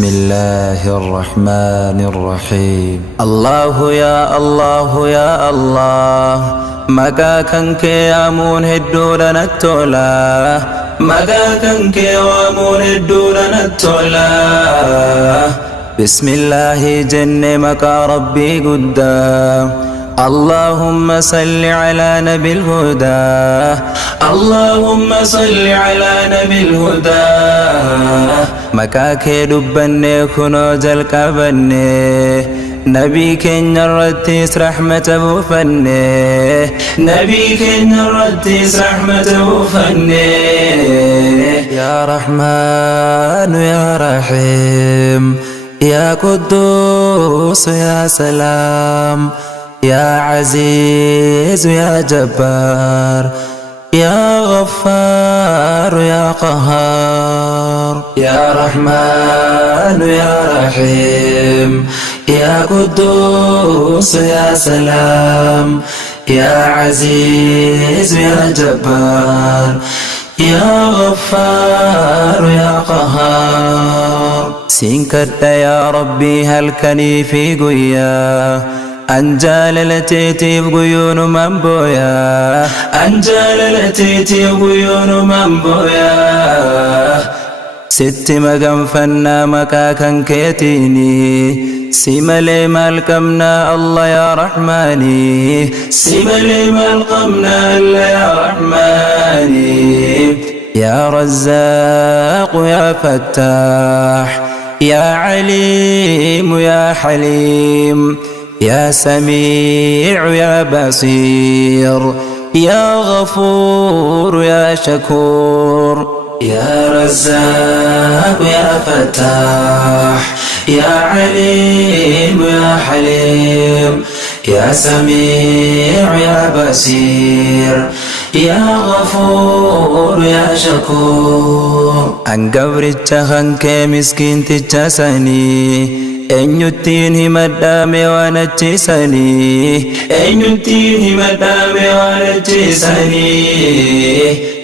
بسم الله الرحمن الرحيم. الله يا الله يا الله مكاكن كيامون هدولا نتولا مكاكن كيامون هدولا نتولا بسم الله جن مكا ربي قدام اللهم صل على نبي الهدى اللهم صل على نبي الهدى مكاكي دبني كنوز الكبني نبي كن الرتيس رحمة بوفني نبي كن الرتيس رحمة بوفني يا رحمن يا رحيم يا قدوس يا سلام يا عزيز يا جبار يا غفار يا قهار يا رحمن يا رحيم يا قدوس يا سلام يا عزيز يا جبار يا غفار يا قهار سينكت يا ربي هل كني في قيا أنجال التيتي بقيون من بويا أنجال التيتي بقيون من بويا ست مقام فنا مكاكا كيتيني سيملي مالكمنا الله يا رحماني سيملي مالكمنا الله يا رحماني يا رزاق يا فتاح يا عليم يا حليم يا سميع يا بصير يا غفور يا شكور يا رزاق يا فتاح يا عليم يا حليم يا سميع يا بصير يا غفور يا شكور أنقبر التخن كمسكين تجسني أنيتين همدامي وانتسني أنيتين همدامي وانتسني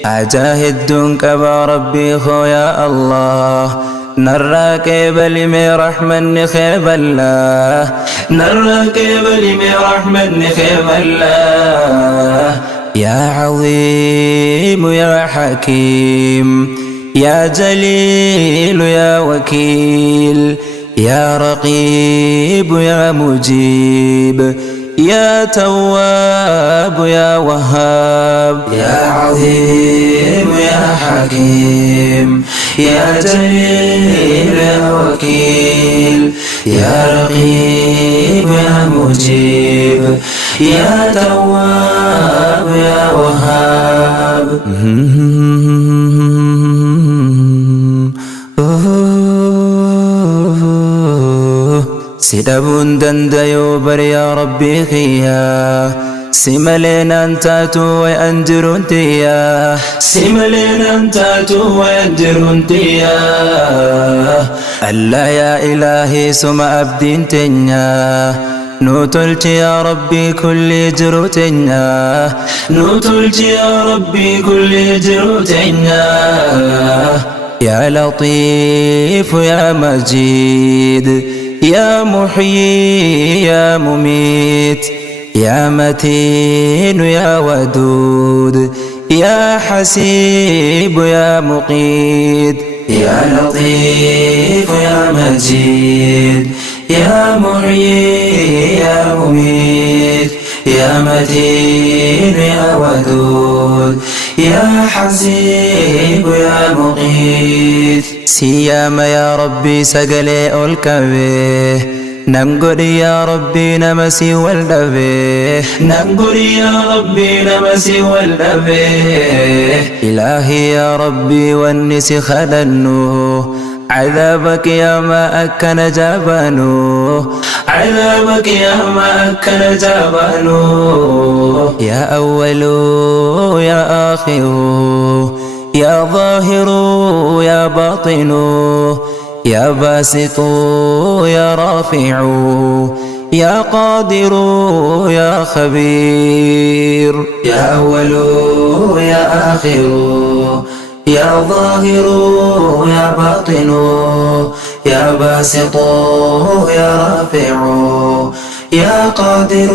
أجاهد دونك بربي خو يا الله نراك بلي رحمن خيب الله نراك بلي رحمن خيب الله يا عظيم يا حكيم يا جليل يا وكيل يا رقيب يا مجيب يا تواب يا وهاب يا عظيم يا حكيم يا جليل يا وكيل يا رقيب يا مجيب يا تواب يا وهاب سيدابون دنديو بر يا ربي خيا سيملين أنتاتو وينجرون تيا سيملين أنتاتو وينجرون تيا ألا يا إلهي سما أبدين تنيا نوتلت يا ربي كل جروتنا نوتلت يا ربي كل جروتنا يا لطيف يا مجيد يا محيي يا مميت يا متين يا ودود يا حسيب يا مقيت يا لطيف يا مجيد يا محيي يا مميت يا متين يا ودود يا حسيب يا مقيت سيام يا ربي سقلي الكبه ننقل يا ربي نمسي والنبي ننقل يا ربي نمسي والنبي إلهي يا ربي والنس خلنه عذابك يا ما أكن جبانه عذابك يا ما أكن جبانه يا أول يا آخر يا ظاهر يا باطن يا باسط يا رافع يا قادر يا خبير يا أول يا آخر يا ظاهر يا باطن يا باسط يا رافع يا قادر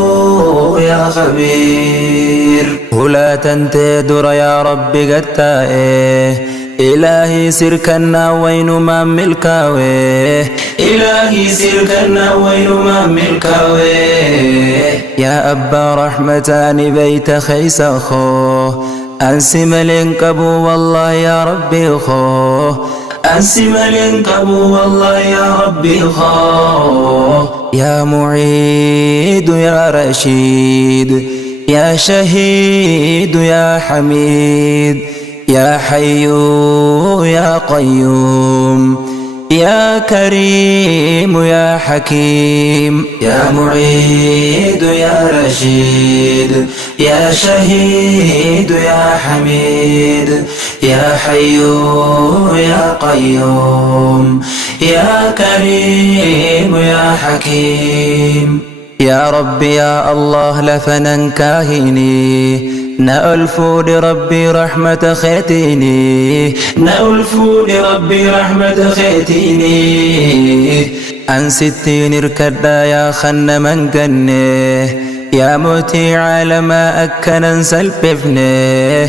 يا خبير ولا تنتدر يا رب قتائه إلهي سركنا وين ما ملكاوي إلهي سركنا وين ما ملكاوي يا أبا رحمتان بيت خيس خو أنسي ملين كبو والله يا ربي خو أنسي ملين كبو والله يا ربي خو يا معيد يا رشيد يا شهيد يا حميد يا حي يا قيوم يا كريم يا حكيم يا معيد يا رشيد يا شهيد يا حميد يا حي يا قيوم يا كريم يا حكيم يا رب يا الله لفنن كاهني نألفو لربي رحمة خيتيني نألفو لربي رحمة خيتيني أن ستين اركدا يا خن من قني يا موتي على ما أكنا سلبفني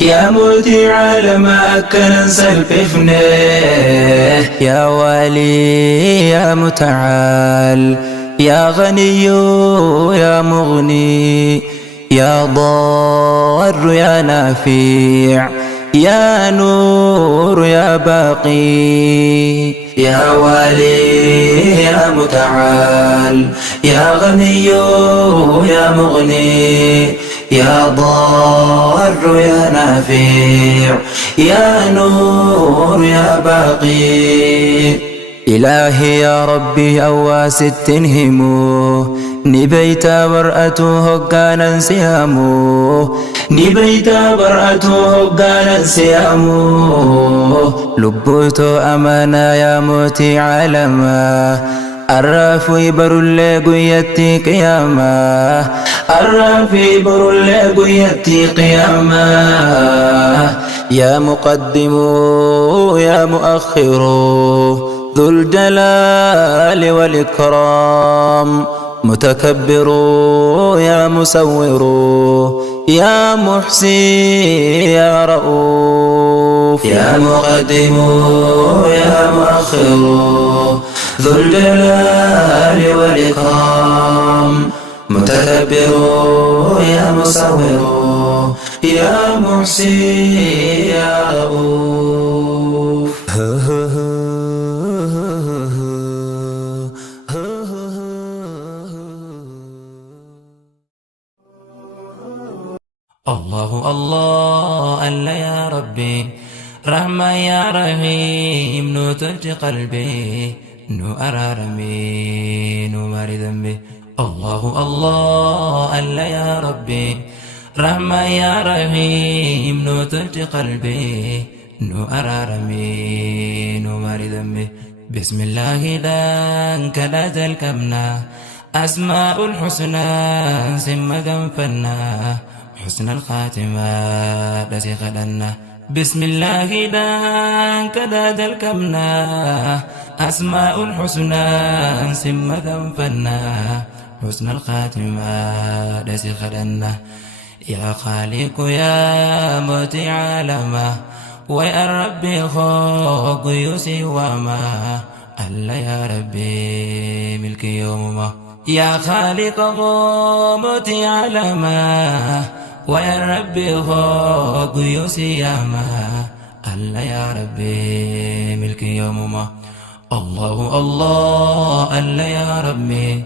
يا موتي على ما أكنا سلبفني يا والي يا متعال يا غني يا مغني يا ضار يا نافع يا نور يا باقي يا والي يا متعال يا غني يا مغني يا ضار يا نافع يا نور يا باقي إلهي يا ربي أواس التنهمو نبيتا برأته هقانا سيامو نبيتا برأته هقانا سيامو لبوتو أمانا يا موتي عالما الرافي برو اللي قيتي قياما الرافي برو اللي قيتي قياما يا مقدم يا مؤخر ذو الجلال والإكرام متكبر يا مسور يا محسي يا رؤوف يا مقدم يا مؤخر ذو الجلال والإكرام متكبر يا مصور يا محسي يا رؤوف الله الله ألا يا ربي رحمة يا رحيم نو تلج قلبي نو أرارمي نو ماري ذنبي الله الله ألا يا ربي رحمة يا رحيم نو تلج قلبي نو أرارمي نو ماري ذنبي بسم الله دانك لا تلكمنا أسماء الحسنى سم قنفنا حسن الخاتمة التي خلنا بسم الله دانك داد الكمنا أسماء الحسنى سم ذنفنا حسن الخاتمة التي خلنا يا خالق يا موتي عالما ويا ربي خوق يوسي وما ألا يا ربي ملك يوم يا خالق موتي عالما ويا ربي خوق يوسي ياما ألا يا ربي ملك يوم ما الله الله ألا يا ربي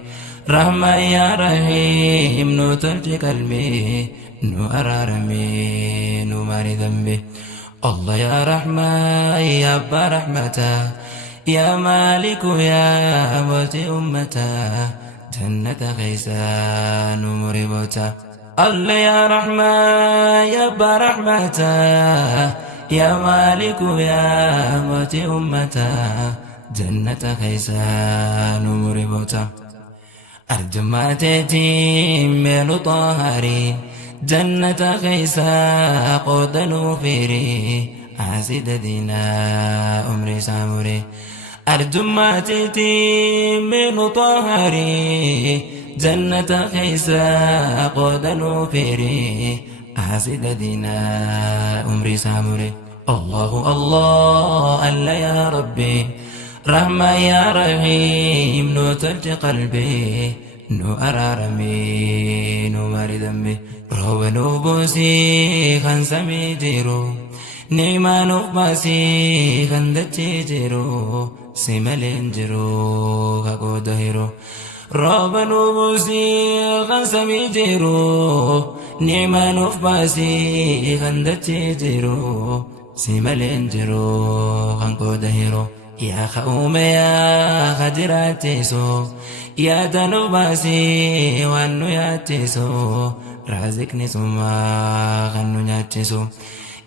رحمة يا رحيم نو تلجي قلبي نو أرارمي نو ماري ذنبي الله يا رحمة يا أبا رحمتا يا مالك يا موتي أمتا جنة غيسان مربوتا الله يا رحمة يا أبا رحمتا يا مالك يا موتي أمتا جنة غيسان مربوتا أرجماتي من طهري جنة غيسا قود نوفري حاسد دينا عمري سامري أرجماتي من طهري جنة خيسا قد نوفري حاسد دينا عمري سامري الله الله ألا يا ربي رحمة يا رحيم نو ترج قلبي نو أرارمي نو ماري ذنبي روب نو بوسي خنسمي جيرو نعما نفباسي خندتي جيرو سيمالين جيرو كاكو دهيرو روب نو بوسي خنسمي جيرو نعما نفباسي خندتي جيرو سيمالين جيرو كاكو دهيرو يا خوم يا خجراتيسو يا دنوباسي وانو ياتيسو رازقني سما خنو ناتيسو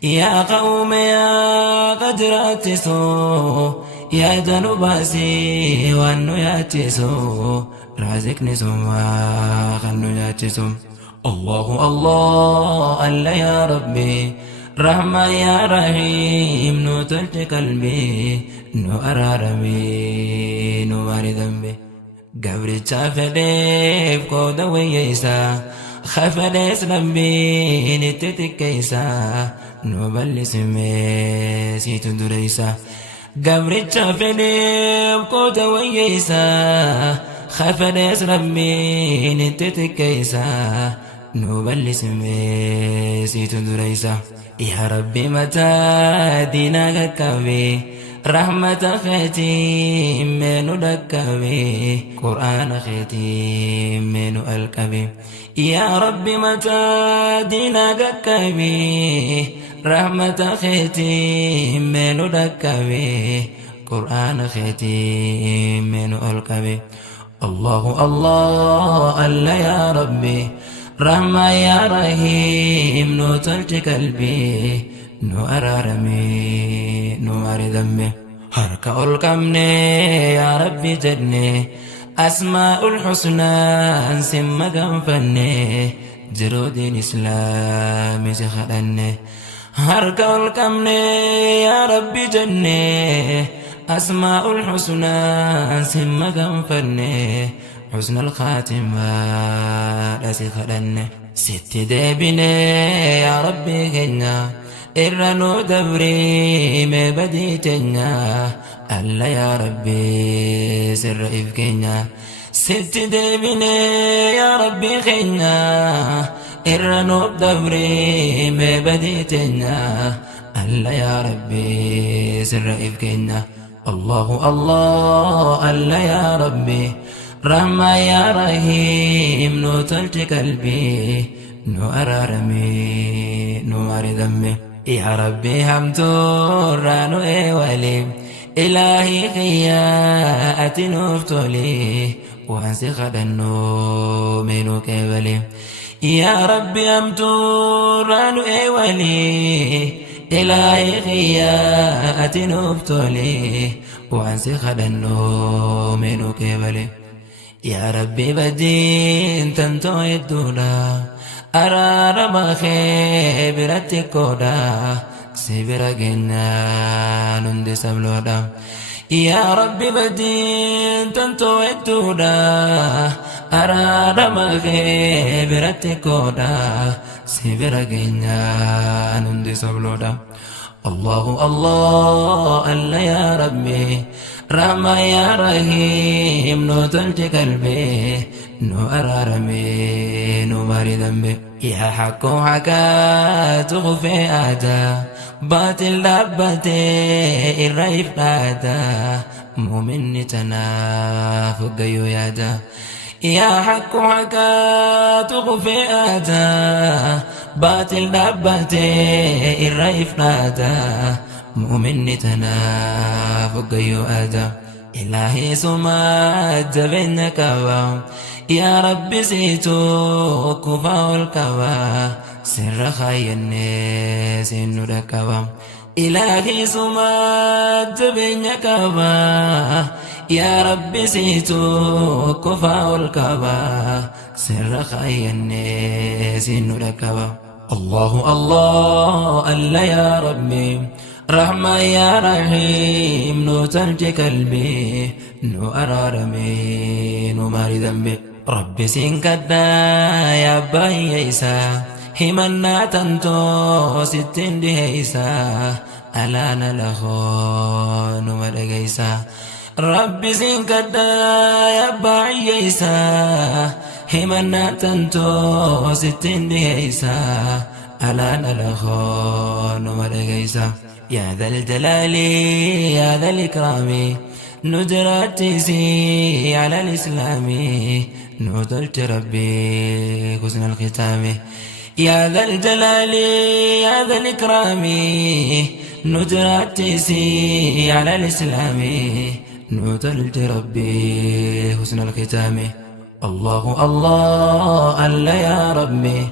يا قوم يا خجراتيسو يا دنوباسي وانو ياتيسو رازقني سما خنو ناتيسو الله الله ألا يا ربي رحمة يا رحيم نو تلت قلبي نو أرارمي نو ماري ذنبي قبري تافديف كودا ويسا خفديس ربي نتتك كيسا نو بلي سميسي تدريسا قبري تافديف كودا ويسا خفديس ربي نتتك كيسا نو بلي سميسي تدريسا يا ربي متى دينا كبي رحمة خيتي منو دكبي قرآن خيتي منو الكبي يا ربي متى دينا كبي رحمة خيتي منو دكبي قرآن خيتي منو الكبي الله الله ألا يا ربي رحمة يا رحيم نو تلت قلبي نو أرارمي نو ماري ذنبي هركا القمني يا ربي جدني أسماء الحسنى أنسم مقنفني جرود الإسلام سخدني هركا القمني يا ربي جدني أسماء الحسنى أنسم مقنفني حسن الخاتمة لسي خلن ست ديبني يا ربي كنا إرنو دبري مبديتنا ألا يا ربي سر إفكنا ست ديبني يا ربي كنا إرنو دبري مبديتنا ألا يا ربي سر إفكنا الله الله ألا يا ربي رحمة يا رحيم نو تلت قلبي نو أرارمي نو ماري ذنبي يا ربي همتورانو ولي إلهي خياتي نفتولي وانسي خدنو منو كبلي يا ربي همتورانو ولي إلهي خياتي نفتولي وانسي خدنو منو كبلي يا ربي بدين تنتو الدولا أرار ما خبرتي كودا سبرا جنا نندي سبلودا يا ربي بدين تنتو الدولا أرار ما خبرتي كودا سبرا جنا نندي سبلودا الله الله ألا يا ربي رحمة يا رحيم نو تلت قلبي نو أرارمي نو ماري ذنبي يا حق حكا تغفي آدا باطل دبتي الرئيف آدا مؤمن تنافق يادا يا حق حكا تغفي آدا باطل دبتي الرئيف آدا مؤمن تنافق يؤدا إلهي سماد بينك يا ربي سيتو كفا الكوا سر خيني سن ركوا إلهي سماد بينك يا ربي سيتو كفا الكوا سر خيني سن ركوا الله الله ألا يا ربي رحمة يا رحيم نو تلج قلبي نو أرارمي نو ماري ذنبي ربي سنكدا يا باي إيسا همنا تنتو ستين دي إيسا ألانا لخو نو مدقيسا ربي سنكدا يا باي إيسا همنا تنتو ستين دي إيسا ألانا لخو نو مدقيسا يا ذا الجلال يا ذا الإكرام ندرتي على الإسلام نودلت ربي حسن الختام يا ذا الجلال يا ذا الإكرام ندرتي على الإسلام نودلت ربي حسن الختام الله الله الله يا ربي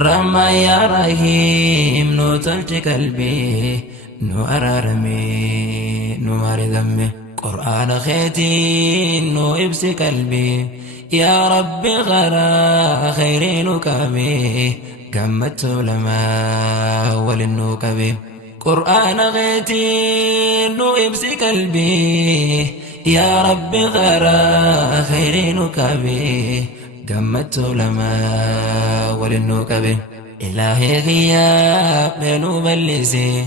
رحمة يا رحيم نودلت قلبي نو أرارمي نو ماري ذنبي قرآن خيتي نو إبس قلبي يا ربي غرا خيرين كامي كمت لما ولنو كبي قرآن خيتي نو إبس قلبي يا ربي غرا خيرين كامي كمت لما ولنو كبي إلهي غياب منو بلسي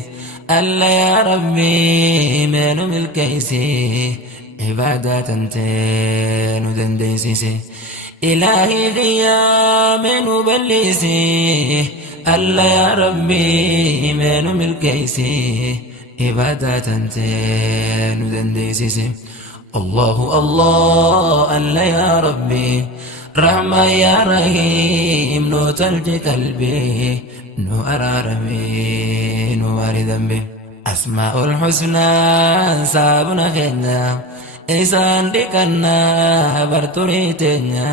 ألا يا ربي من ملكيسي عبادة تنتين ودنديسيسي إلهي غيا من بليسي ألا يا ربي من ملكيسي عبادة تنتين ودنديسيسي الله الله ألا يا ربي رحمة يا رحيم نو تلج قلبي نو أرارمي نو ماري ذنبي أسماء الحسنى سابنا خينا إسان ديكنا برطريتنا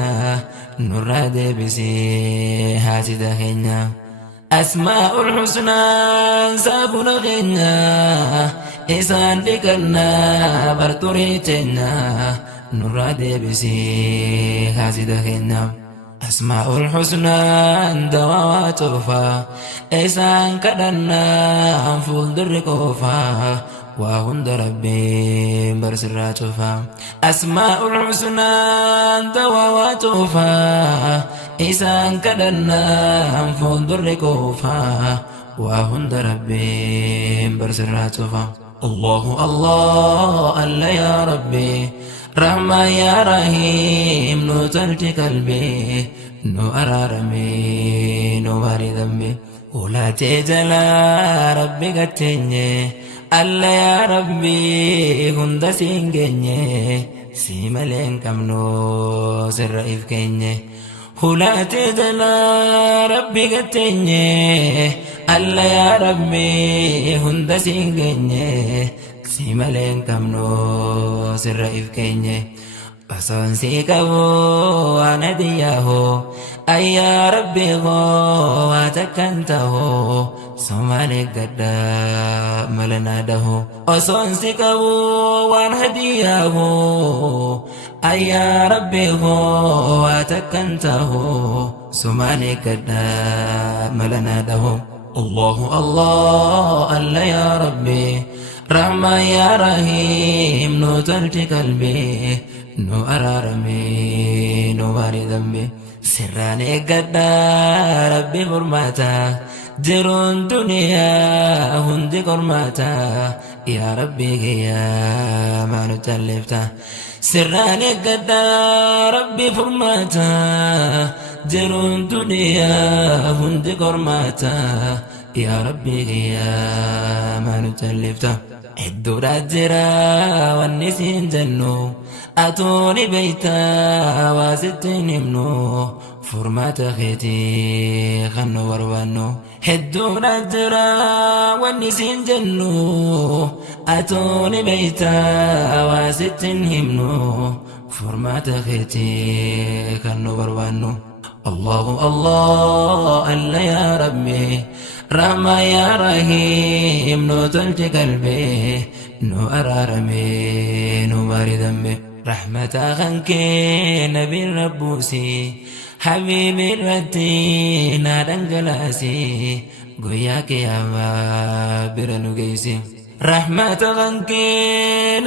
نور دبسي هاتي دخينا أسماء الحسنى سابنا خينا إسان ديكنا برطريتنا نور دبسي هاتي دخينا أسماء الحسنى دواء توفى إيسان كدنا أنفول دركوفا وهند ربي برسرا توفى أسماء الحسنى دواء توفى إيسان كدنا أنفول دركوفا وهند ربي برسرا توفى الله الله الله يا ربي رحمة يا رحيم نو تلج قلبي نو أرارمي نو ماري ذنبي ولا تجلا ربي قتني ألا يا ربي هند سينجني سيملين كمنو سر إفكني ولا تجلا ربي قتني ألا يا ربي هند سينجني سيمالين كمنو سر إفكيني بسون سيكبو أنا دياهو أي يا ربي غو واتكنته سومالي قدا ملنا دهو بسون سيكبو وأنا دياهو أي يا ربي غو واتكنته سومالي قدا ملنا دهو الله الله الله يا ربي رحمة يا رحيم نو تلج قلبي نو أرارمي نو ماري ذنبي سراني قدا ربي فرماتا جرون دنيا هندي قرماتا يا ربي يا ما نتلفتا سراني قدا ربي فرماتا جرون دنيا هندي قرماتا يا ربي يا ما نتلفتا الدورة جرا والنسين جنو أتوني بيتا وستين منو فرمات خيتي خنو وروانو الدورة جرا والنسين جنو أتوني بيتا وستين منو فرمات خيتي خنو وروانو الله الله الله يا ربي رحمة يا رحيم نو تلج قلبي نو أرارمي نو ماري ذنبي رحمة خنك نبي ربوسي حبيبي ردي نادن جلاسي قوياك يا ما برنو قيسي رحمة غنك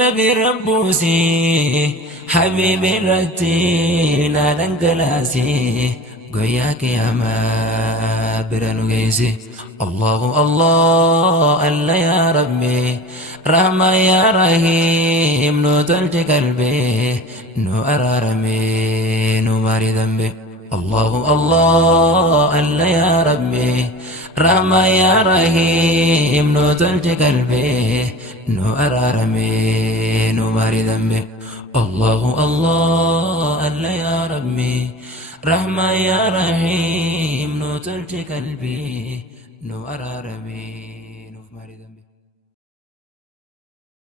نبي ربوسي حبيبي رتينا لنقلاسي قوياك يا ما برنو قيسي الله الله الله يا ربي رحمة يا رحيم نو تلج قلبي نو أرارمي نو ماري ذنبي الله الله الله يا ربي رحمة يا رحيم نو تلج قلبي نو أرارمي نو ماري ذنبي الله الله الله يا ربي رحمة يا رحيم نو تلج قلبي نو أرارمي